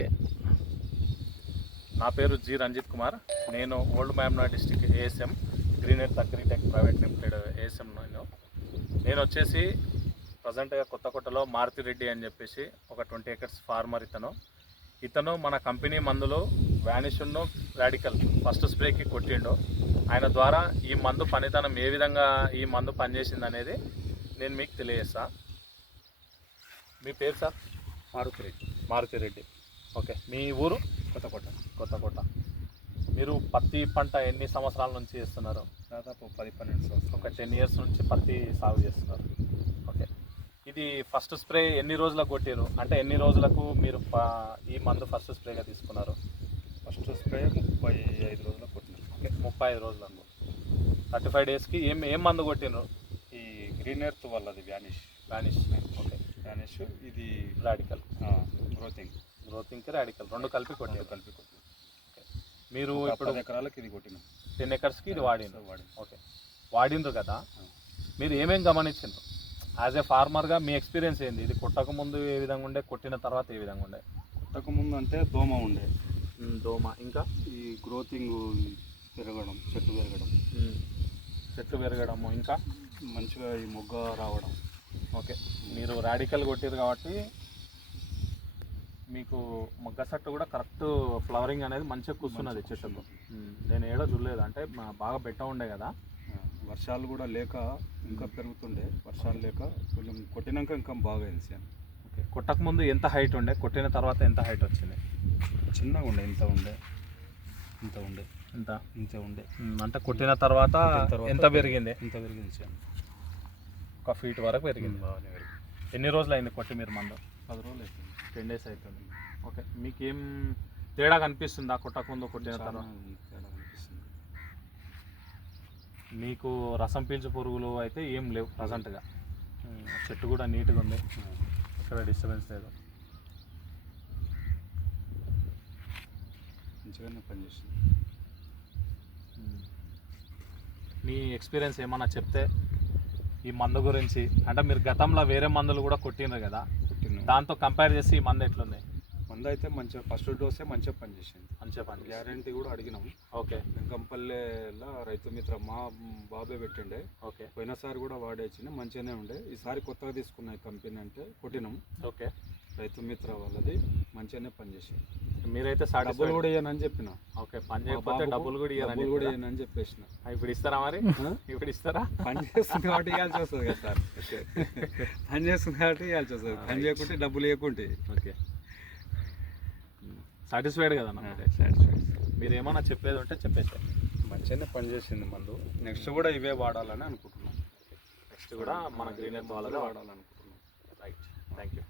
Okay. నా పేరు G Ranjith Kumar. నేను old Mahabubnagar district ASM green earth agritech private limited ASM. నేను వచ్చేసి ప్రజెంట్గా కొత్తకోటలో మారుతి రెడ్డి అని చెప్పేసి ఒక 20 acres ఫార్మర్. ఇతను మన కంపెనీ మందులు వ్యానిష్ను రాడికల్ ఫస్ట్ స్ప్రేకి కొట్టిండు. ఆయన ద్వారా ఈ మందు పనితనం ఏ విధంగా ఈ మందు పనిచేసింది అనేది నేను మీకు తెలియజేస్తా. మీ పేరు సార్? మారుతి రెడ్డి. ఓకే. మీ ఊరు? కొత్తకోట. మీరు పత్తి పంట ఎన్ని సంవత్సరాల నుంచి చేస్తున్నారు? దాదాపు 10-12 సంవత్సరాలు. ఒక 10 years నుంచి పత్తి సాగు చేస్తున్నారు. ఓకే. ఇది ఫస్ట్ స్ప్రే ఎన్ని రోజులకు కొట్టారు? అంటే ఎన్ని రోజులకు మీరు ఈ మందు ఫస్ట్ స్ప్రేగా తీసుకున్నారు? ఫస్ట్ స్ప్రే 35 రోజులకు కొట్టినాం. ఓకే, 35 రోజులకు. 35 daysకి ఏం మందు కొట్టినారు? ఈ గ్రీన్ ఎర్త్ వాళ్ళది వ్యానిష్. ఓకే. వ్యానిష్, ఇది రాడికల్. గ్రోతింగ్కి రాడికల్ రెండు కలిపి కొట్టారు. ఓకే. మీరు ఇప్పుడు 10 ఎకరాలకు ఇది కొట్టినాం. 10 acresకి ఇది వాడినారు. ఓకే, వాడినరు కదా. మీరు ఏమేం గమనించారు యాజ్ ఏ ఫార్మర్గా? మీ ఎక్స్పీరియన్స్ ఏంది? ఇది కొట్టక ముందు ఏ విధంగా ఉండే, కొట్టిన తర్వాత ఏ విధంగా ఉండే? కొట్టక ముందు అంటే దోమ ఉండే. దోమ, ఇంకా ఈ గ్రోతింగ్ పెరగడం, చెట్టు పెరగడము, ఇంకా మంచిగా ఈ మొగ్గ రావడం. ఓకే. మీరు రాడికల్ కొట్టారు కాబట్టి మీకు మొగ్గ చెట్టు కూడా కరెక్ట్ ఫ్లవరింగ్ అనేది మంచిగా కూర్చున్నది చెట్టుకు. నేను ఏడో చూడలేదు, అంటే బాగా బెట్ట ఉండే కదా. వర్షాలు కూడా లేక ఇంకా పెరుగుతుండే. వర్షాలు లేక కొంచెం కొట్టినాక ఇంకా బాగా అయింది. ఓకే. కొట్టక ముందు ఎంత హైట్ ఉండే, కొట్టిన తర్వాత ఎంత హైట్ వచ్చింది? చిన్నగా ఉండే, ఇంత ఉండే. అంటే కొట్టిన తర్వాత ఎంత పెరిగింది? ఒక ఫీట్ వరకు పెరిగింది. ఎన్ని రోజులు అయింది కొట్టి మీరు మందు? 10 రోజులు అవుతుంది. 10 days అవుతుంది. ఓకే. మీకేం తేడా కనిపిస్తుందా కొట్టక ముందు, కొట్టిన తర్వాత? మీకు రసం పీల్చు పురుగులు అయితే ఏం లేవు ప్రజెంట్గా. చెట్టు కూడా నీట్గా ఉంది, ఇక్కడ డిస్టర్బెన్స్ లేదు. మంచిగానే పనిచేస్తుంది. మీ ఎక్స్పీరియన్స్ ఏమన్నా చెప్తే ఈ మందు గురించి, అంటే మీరు గతంలో వేరే మందులు కూడా కొట్టినారు కదా, దాంతో కంపేర్ చేసి ఈ మందు ఎట్లుంది? మందు అయితే మంచిగా ఫస్ట్ డోసే మంచిగా పనిచేసింది. గ్యారంటీ కూడా అడిగినాం. ఓకే. వెంకంపల్లెలో రైతు మిత్ర మా బాబే పెట్టిండే. ఓకే. పోయినసారి కూడా వాడేసింది, మంచిగానే ఉండే. ఈసారి కొత్తగా తీసుకున్న కంపెనీ అంటే కొట్టినాం. ఓకే. రైతు మిత్ర వాళ్ళది మంచిగానే పనిచేసింది. మీరైతే డబ్బులు కూడా ఇవ్వనని చెప్పిన. ఓకే. పని చేయకపోతే డబ్బులు కూడా ఇవ్వనని చెప్పేసిన. ఇప్పుడు ఇస్తారా మరి? ఇప్పుడు ఇస్తారా? పని చేస్తుంది కాబట్టి ఇవ్వాల్సి వస్తుంది కదా సార్. పని చేస్తుంది కాబట్టి ఇవ్వాల్సి వస్తుంది. పని చేయకుంటే డబ్బులు ఇవ్వకుంటే. ఓకే. సాటిస్ఫైడ్ కదా? సాటిస్ఫైడ్. మీరు ఏమన్నా చెప్పేది ఉంటే చెప్పేసారు. మంచిగానే పనిచేసింది మందు. నెక్స్ట్ కూడా ఇవే వాడాలని అనుకుంటున్నాం. నెక్స్ట్ కూడా మన గ్రీన్ ఎర్త్ వాళ్ళదే వాడాలనుకుంటున్నాం. రైట్. Thank you.